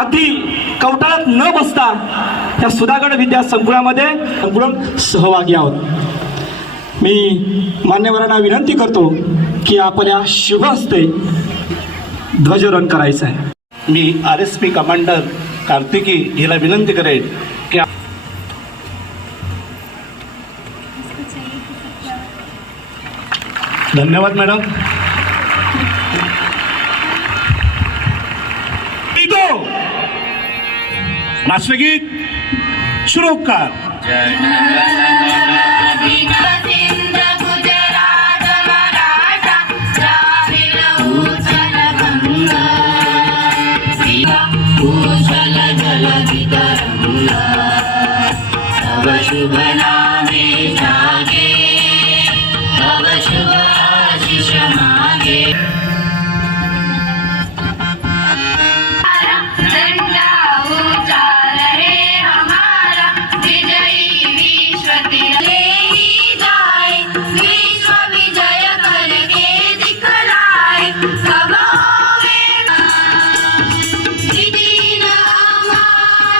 अगदी कवटाळात न बसता या सुधागड विद्या संकुलामध्ये सहभागी आहोत. मी मान्यवरांना विनंती करतो की आपल्या शुभ हस्ते ध्वजारोहण करायचं आहे. मी RSP कमांडर कार्तिकी हिला विनंती करेन की धन्यवाद मॅडम. राष्ट्रगीत शिरोपकार. शुभ नामे